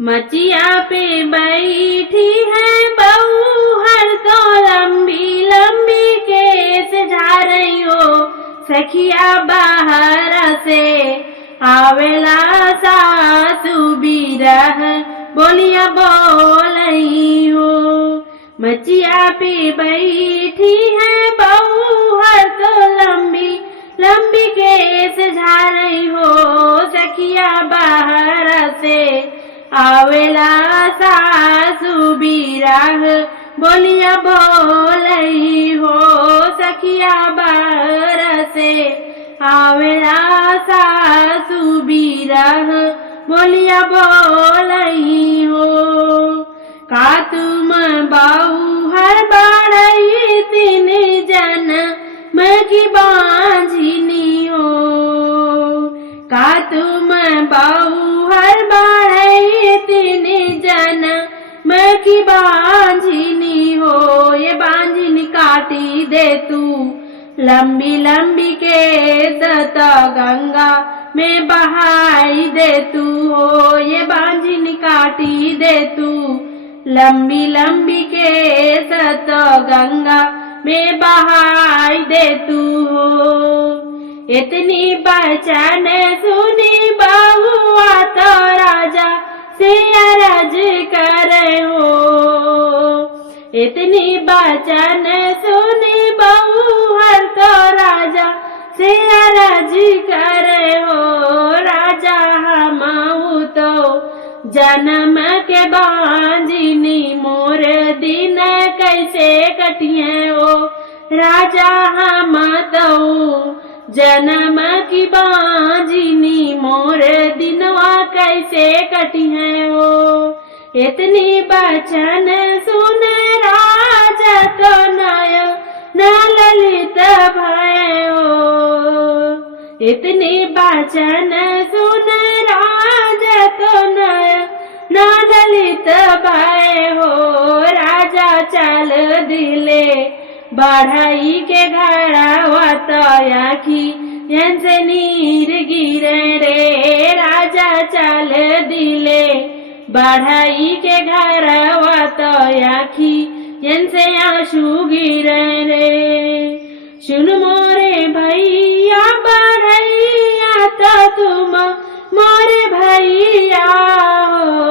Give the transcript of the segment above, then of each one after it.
मचिया पे बैठी है बहू हर तो लंबी लंबी केस झारई हो। सखिया बाहर से आवेला सासू बिरह बोलिया बोलई हो। मचिया पे बैठी है बहू हर तो लंबी लंबी केस झारई हो। सखिया बाहर से आवेला सासू बिरह बोलिया बोलई हो। सखिया बाहर से आवेला सासू बिरह बोलिया बोलई हो। का तुम बहू हर बाड़ई तीन जन्म की बांझिनी हो। का तुम बहू हर बाड़ई तीन जन्म की बांझिनी हो। ये बांझिनी काटी दे तू लंबी लंबी केस तो गंगा में बहाई दे तू हो। ये बांझिनी काटी दे तू लंबी लंबी केस तो गंगा में बहाई दे तू हो। इतनी बचन सुनी बहुआ तो राजा से अरज करे हो। इतनी बचन सुनी बहू हर तो राजा से अरज करे हो। राजा हमाऊ तो जन्म के बांझिनी मोर दिन कैसे कटिए हो। राजा हम तो जन्म की बांझिनी मोर दिनवा कैसे कटिए हो। इतनी बचन सुन राजा तो नय न ललित भय हो। इतनी बचन सुन राजा तो नय न ललित भय हो। राजा चल दिले बढ़ई के घरवा तो आखी से नीर गिरे रे। राजा चल दिले बढ़ई के घरवा तो आखी से आंसू गिरे रे। सुन मोरे भैया बढ़ैया तो तुम मोरे भैया हो।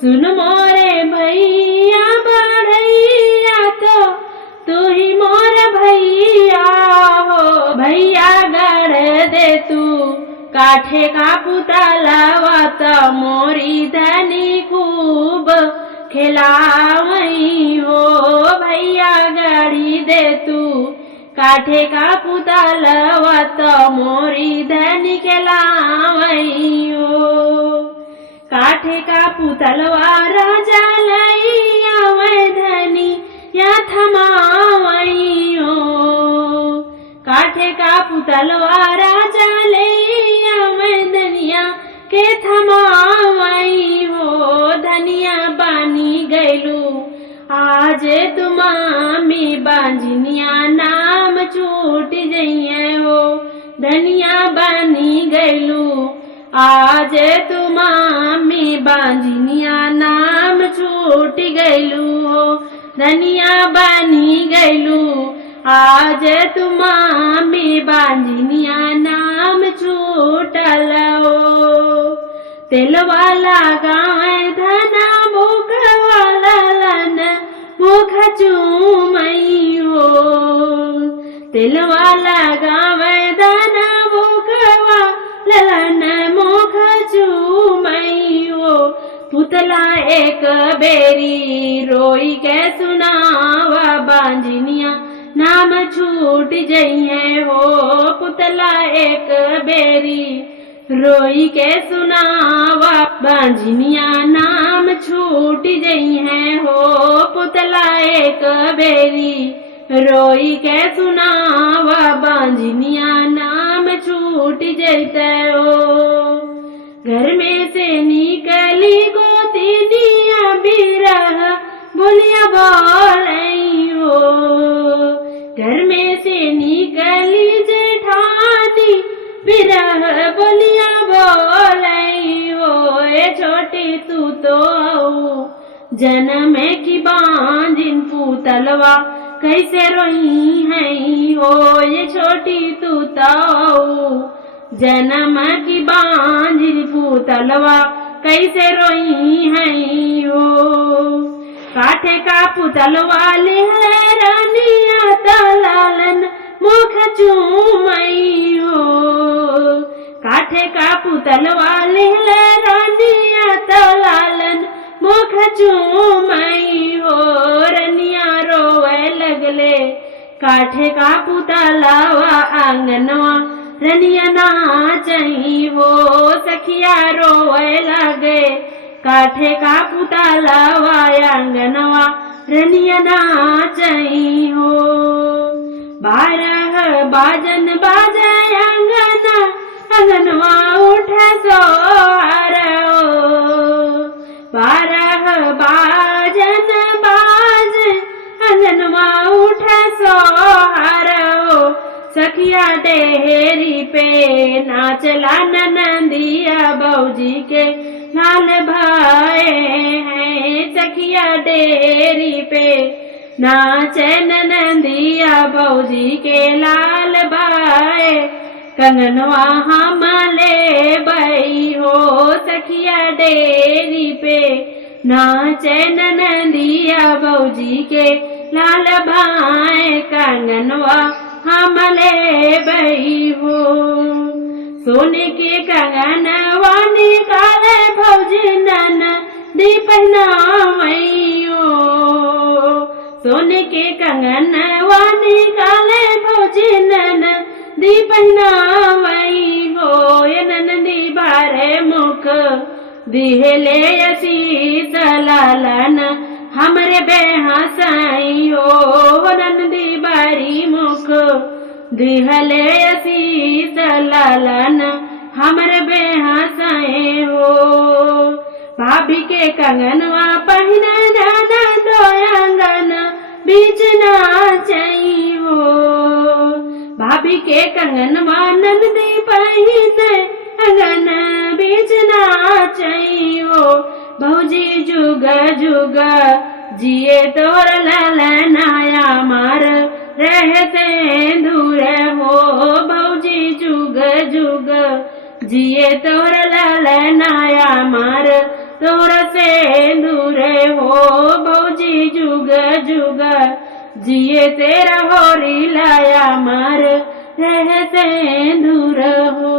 सुन मोरे भैया बढ़ैया तो तू ही मोर भैया हो। भैया गढ़ दे तू काठे का पुतलवा तो मोरी धनी खूब खिलावई हो। भैया गढ़ी दे तू काठे का पुतलवा तो मोरी धनी खिलावई हो। काठे का पुतलवा राजा लई आवे धनी या थमावई हो। काठे का पुतलवा राजा ले आवे धनिया के थमावई हो। धनिया बानी गैलू आज तुमामी बांझनिया नाम छूट जइए हो। धनिया बानी गैलू आज तुमामी बांझनिया नाम छूट गैलू हो। धनिया बानी गैलू आज तुमामी बांझनिया नाम छूटल हो। तेलवाला गाय धना मुख वाला लन मुख चूमई हो। तेलवाला गाय धना मुख वाला लन मुख चूमई हो। पुतला एक बेरी रोई के सुनावा बांझनिया नाम छूट जइए हो। पुतला एक बेरी रोई के सुनावा बांझनिया नाम छूट जइए हो। पुतला एक बेरी रोई के सुनावा बांझनिया नाम छूट जइते हो। घर में से निकली गोती दिया बिरह बोलिया बोलई हो। घर में से निकली जेठानी बिरह बोलिया बोलई हो। छोट छोटी तू तो जन्म की बांझिन पूतलवा कैसे रोई है हो ये छोटी तू तो जन्म की बांझिन पूतलवा कैसे रोई है हो काठे का पुतलवा ले रानिया तलालन मुख चूमई हो काठे का पुतलवा ले रानिया तलालन मुख चूमई हो रनिया रोवे लगले काठे का पुतलवा आंगनवा रनिया नाचई हो सखिया रोवे लगे काठे का पुतलवा आंगनवा रनिया नाचई हो 12 बाजन बाजे आंगना आंगनवा उठ सोहरो 12 बाजन बाजे आंगनवा उठ सोहरो सखिया डेहरी पे नाचला ननदिया बौजी के लाल भाए हैं सखिया डेरी पे नाचे ननदिया बौजी के लाल भाए कंगनवा हम ले बई हो सखिया डेरी पे नाचे ननदिया बौजी के लाल भाए कंगनवा हम ले बई हो सोने के कंगनवा निकाले भौजी ननदी पहनावैयो सोने के कंगनवा निकाले भौजी ननदी पहनावई हो ये ननदी बारे मुख दिहले असीस लालन हमरे बेहसाई हो ननदी बारी मुख दिहले असीस लालन हमरे बेहसाए हो भाभी के कंगनवा पहिना दादा दोयांगन बीच नाचई हो भाभी के कंगनवा नंदी पहिने अंगन बीच नाचई हो भौजी जुग जुग जिए तोर ललनाया मार रहते दूर हो भौजी जुग जुग जिए तोर ललनाया मार तोर से दूर हो भौजी जुग जुग जिए तेरा होरी लाया मार रहते दूर हो।